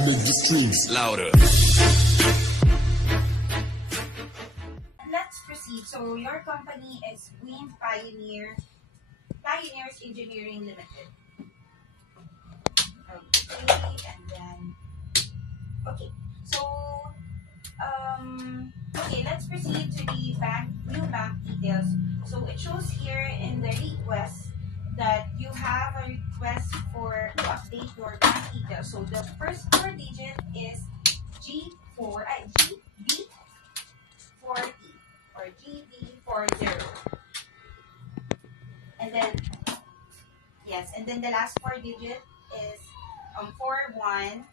make the streams louder. Let's proceed. So your company is Wind Pioneers Engineering Limited. Okay, and then okay. So okay, let's proceed to the new bank details. So it shows here in the request that you have a request for to update your bank details. So the first four digit is GB40 or GB40. And then yes, and then the last four digit is 41